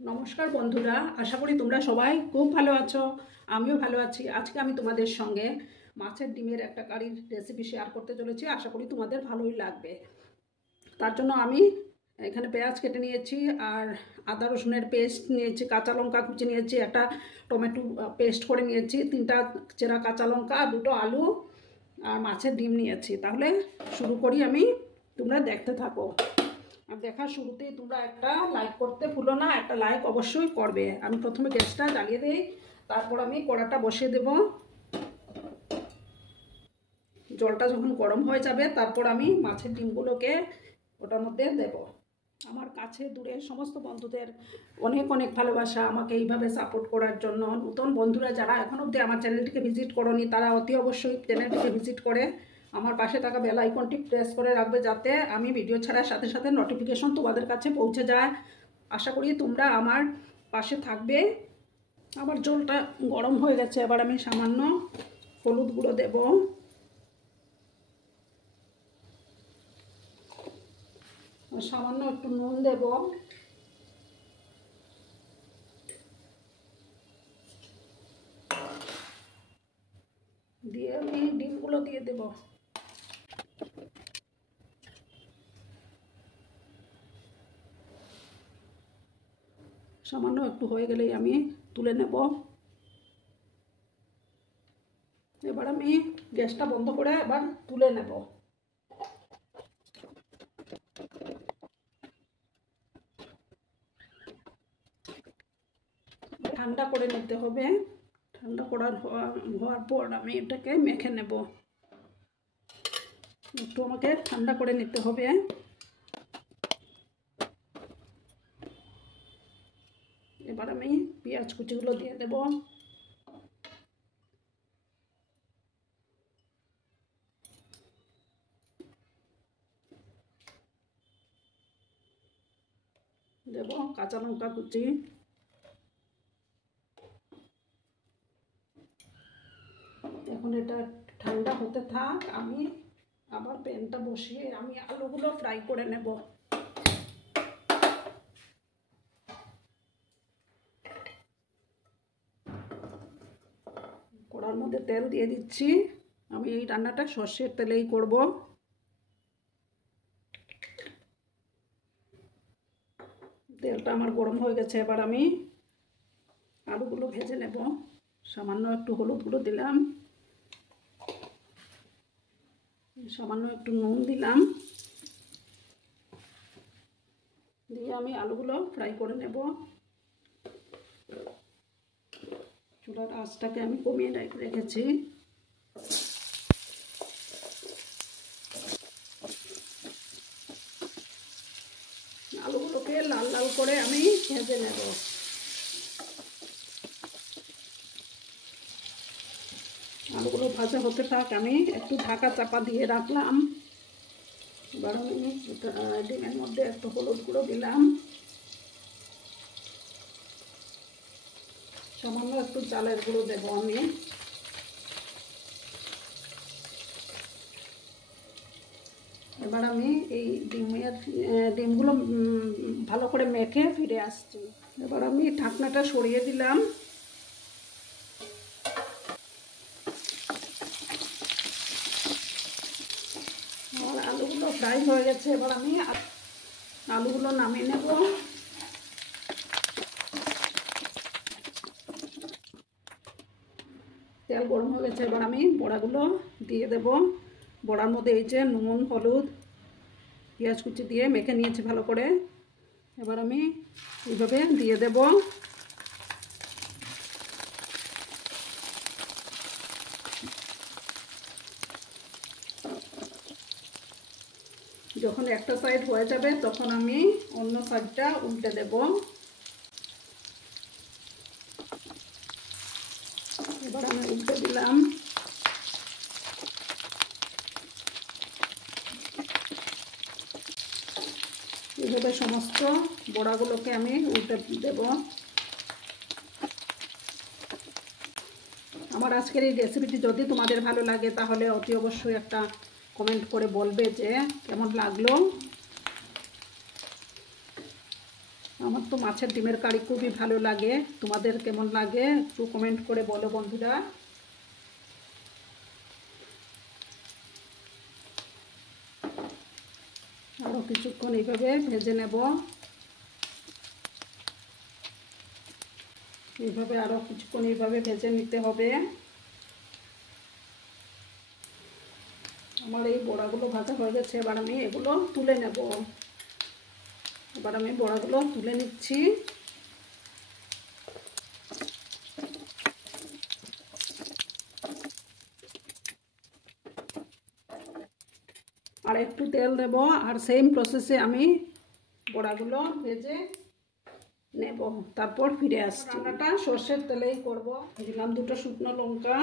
নমস্কার বন্ধুরা, আশা করি তোমরা সবাই খুব ভালো আছো। আমিও ভালো আছি। আজকে আমি তোমাদের সঙ্গে মাছের ডিমের একটা কারির রেসিপি শেয়ার করতে চলেছি। আশা করি তোমাদের ভালোই লাগবে। তার জন্য আমি এখানে পেঁয়াজ কেটে নিয়েছি, আর আদা রসুনের পেস্ট নিয়েছি, কাঁচা লঙ্কা কুচি নিয়েছি, একটা টমেটো পেস্ট করে নিয়েছি, 3টা চেরা কাঁচা লঙ্কা, 2টো আলু আর মাছের ডিম নিয়েছি। তাহলে শুরু করি আমি, তোমরা দেখতে থাকো। আর দেখার শুরুতেই তোমরা একটা লাইক করতে ভুলো না, একটা লাইক অবশ্যই করবে। আমি প্রথমে গ্যাসটা জ্বালিয়ে দিই, তারপর আমি কড়াটা বসিয়ে দেব। জলটা যখন গরম হয়ে যাবে তারপর আমি মাছের ডিমগুলোকে ওটার মধ্যে দেব। আমার কাছে দূরে সমস্ত বন্ধুদের অনেক অনেক ভালোবাসা আমাকে এইভাবে সাপোর্ট করার জন্য। নতুন বন্ধুরা যারা এখন অবধি আমার চ্যানেলটিকে ভিজিট করোনি তারা অতি অবশ্যই চ্যানেলটিকে ভিজিট করে আমার পাশে থাকা বেল আইকনটি প্রেস করে রাখবে, যাতে আমি ভিডিও ছাড়ার সাথে সাথে নোটিফিকেশন তোমাদের কাছে পৌঁছে যায়। আশা করি তোমরা আমার পাশে থাকবে। আমার জলটা গরম হয়ে গেছে, এবার আমি সামান্য হলুদ গুঁড়ো দেব, সামান্য একটু নুন দেব, দিয়ে আমি ডিমগুলো দিয়ে দেব। সামান্য একটু হয়ে গেলেই আমি তুলে নেব। এবার আমি গ্যাসটা বন্ধ করে এবার তুলে নেব। ঠান্ডা করে নিতে হবে। ঠান্ডা হওয়ার পর আমি এটাকে মেখে নেব। একটু আমাকে ঠান্ডা করে নিতে হবে। এবার আমি পেঁয়াজ কুচিগুলো দিয়ে দেব। দেব কাঁচা লঙ্কা কুচি, এখন এটা ঠান্ডা হতে থাক। আমি আবার প্যানটা বসিয়ে আমি আলুগুলো ফ্রাই করে নেব। কড়ার মধ্যে তেল দিয়ে দিচ্ছি। আমি এই রান্নাটা সর্ষের তেলেই করব। তেলটা আমার গরম হয়ে গেছে, এবার আমি আলুগুলো ভেজে নেব। সামান্য একটু হলুদ গুঁড়ো দিলাম, সামান্য একটু নুন দিলাম, দিয়ে আমি আলুগুলো ফ্রাই করে নেব। চুলার আঁচটাকে আমি কমিয়ে রেখেছি। আলুগুলোকে লাল লাল করে আমি ভেজে নেব। আলুগুলো ভাজা হতে থাক, আমি একটু ঢাকা চাপা দিয়ে রাখলাম। এবার আমি ডিমের মধ্যে একটু হলুদ গুঁড়ো দিলাম, সামান্য একটু চালের গুঁড়ো দেবো আমি। এবার আমি এই ডিমগুলো ভালো করে মেখে ফিরে আসছি। এবার আমি ঢাকনাটা সরিয়ে দিলাম। আমার আলুগুলো ফ্রাই হয়ে গেছে, এবার আমি আলুগুলো নামিয়ে নেব। তেল গরম হয়ে গেছে, এবার আমি বড়াগুলো দিয়ে দেব। বড়ার মধ্যে এই যে নুন হলুদ পেঁয়াজ কুচি দিয়ে মেখে নিয়েছি ভালো করে। এবার আমি এইভাবে দিয়ে দেব। যখন একটা সাইড হয়ে যাবে তখন আমি অন্য সাইডটা উল্টে দেব। এবার আমি উল্টে দিলাম। এইভাবে সমস্ত বড়াগুলোকে আমি উল্টে দেব। আমার আজকের এই রেসিপিটি যদি তোমাদের ভালো লাগে তাহলে অতি অবশ্যই একটা কমেন্ট করে বলবে যে কেমন লাগলো। আমার তো মাছের ডিমের কারি খুবই ভালো লাগে। তোমাদের কেমন লাগে একটু কমেন্ট করে বলো বন্ধুরা। আরও কিছুক্ষণ এইভাবে ভেজে নেব। এইভাবে আরও কিছুক্ষণ এইভাবে ভেজে নিতে হবে। আমার এই বড়াগুলো ভাজা হয়ে গেছে, এবার আমি এগুলো তুলে নেব। এবার আমি বড়াগুলো তুলে নিচ্ছি। আর একটু তেল দেব, আর সেম প্রসেসে আমি বড়াগুলো ভেজে নেব, তারপর ফিরে আসছি। রান্নাটা সর্ষের তেলেই করব। দিলাম 2টো শুকনো লঙ্কা,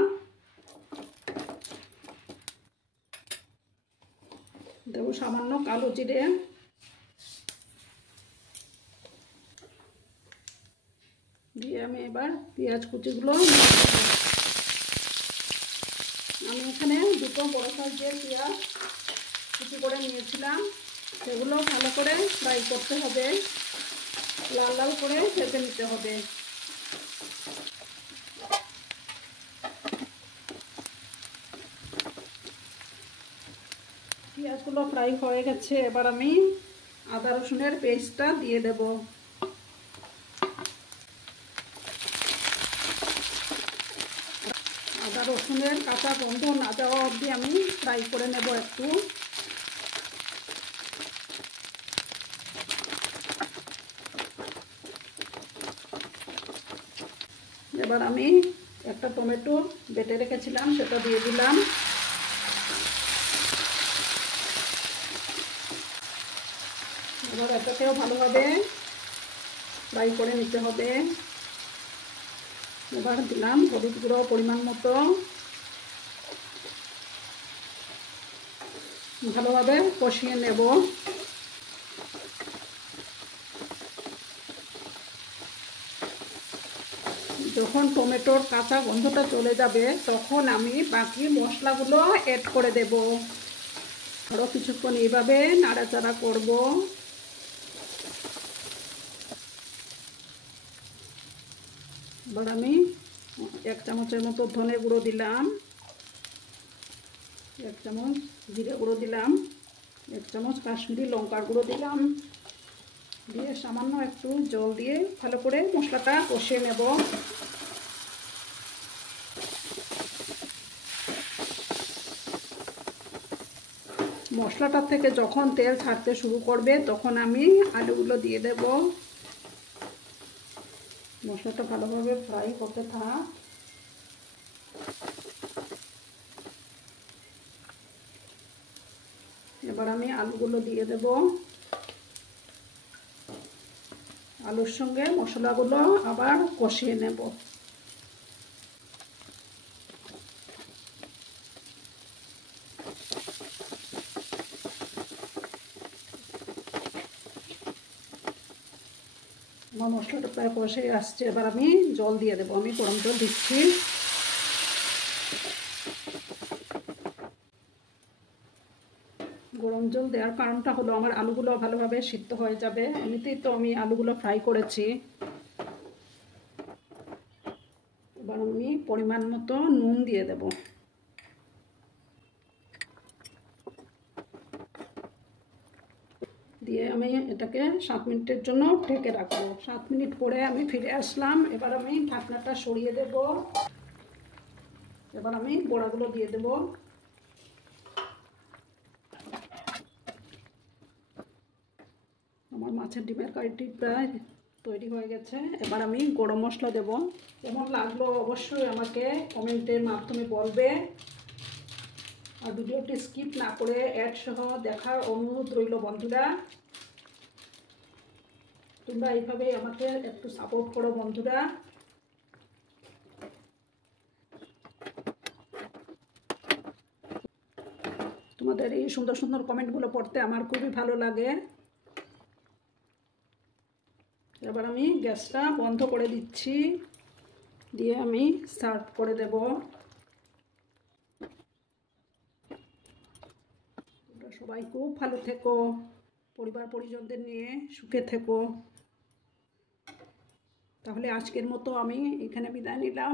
দেবো সামান্য কালো জিরে, দিয়ে আমি এবার পেঁয়াজ কুচিগুলো, আমি এখানে 2টো বড় সাইজের পেঁয়াজ কুচি করে নিয়েছিলাম। সেগুলো ভালো করে ফ্রাই করতে হবে, লাল লাল করে ভেজে নিতে হবে। পেঁয়াজগুলো ফ্রাই হয়ে গেছে, এবার আমি আদা রসুনের পেস্টটা দিয়ে দেব। আদা রসুনের কাঁচা গন্ধ না যাওয়া অবধি আমি ফ্রাই করে নেব একটু। এবার আমি একটা টমেটো বেটে রেখেছিলাম সেটা দিয়ে দিলাম। এবার এটাকেও ভালোভাবে ফ্রাই করে নিতে হবে। এবার দিলাম হলুদ গুঁড়ো পরিমাণ মতো, ভালোভাবে কষিয়ে নেব। যখন টমেটোর কাঁচা গন্ধটা চলে যাবে তখন আমি বাকি মশলাগুলো অ্যাড করে দেব। আরও কিছুক্ষণ এইভাবে নাড়াচাড়া করব। এবার আমি 1 চামচের মতো ধনে গুঁড়ো দিলাম, 1 চামচ জিরে গুঁড়ো দিলাম, 1 চামচ কাশ্মীরি লঙ্কার গুঁড়ো দিলাম, দিয়ে সামান্য একটু জল দিয়ে ভালো করে মশলাটা কষিয়ে নেব। মশলাটার থেকে যখন তেল ছাড়তে শুরু করবে তখন আমি আলুগুলো দিয়ে দেব। মশলাটা ভালোভাবে ফ্রাই করতে থাক। এবার আমি আলুগুলো দিয়ে দেব। আলুর সঙ্গে মশলাগুলো আবার কষিয়ে নেব। আমার মশলাটা প্রায় কষে আসছে, এবার আমি জল দিয়ে দেবো। আমি গরম জল দিচ্ছি। গরম জল দেওয়ার কারণটা হলো আমার আলুগুলো ভালোভাবে সিদ্ধ হয়ে যাবে। এমনিতেই তো আমি আলুগুলো ফ্রাই করেছি। এবার আমি পরিমাণ মতো নুন দিয়ে দেব। দিয়ে আমি এটাকে 7 মিনিটের জন্য ঢেকে রাখবো। 7 মিনিট পরে আমি ফিরে আসলাম। এবার আমি ঢাকনাটা সরিয়ে দেব। এবার আমি বড়াগুলো দিয়ে দেব। আমার মাছের ডিমের কারিটি প্রায় তৈরি হয়ে গেছে। এবার আমি গরম মশলা দেব। কেমন লাগলো অবশ্যই আমাকে কমেন্টের মাধ্যমে বলবে। আর ভিডিওটি স্কিপ না করে অ্যাড সহ দেখার অনুরোধ রইল বন্ধুরা। তোমরা এইভাবেই আমাকে একটু সাপোর্ট করো বন্ধুরা। তোমাদের এই সুন্দর সুন্দর কমেন্টগুলো পড়তে আমার খুবই ভালো লাগে। এবার আমি গ্যাসটা বন্ধ করে দিচ্ছি, দিয়ে আমি সার্ভ করে দেব। তোমরা সবাই খুব ভালো থেকো, পরিবার পরিজনদের নিয়ে সুখে থেকো। তাহলে আজকের মতো আমি এখানে বিদায় নিলাম।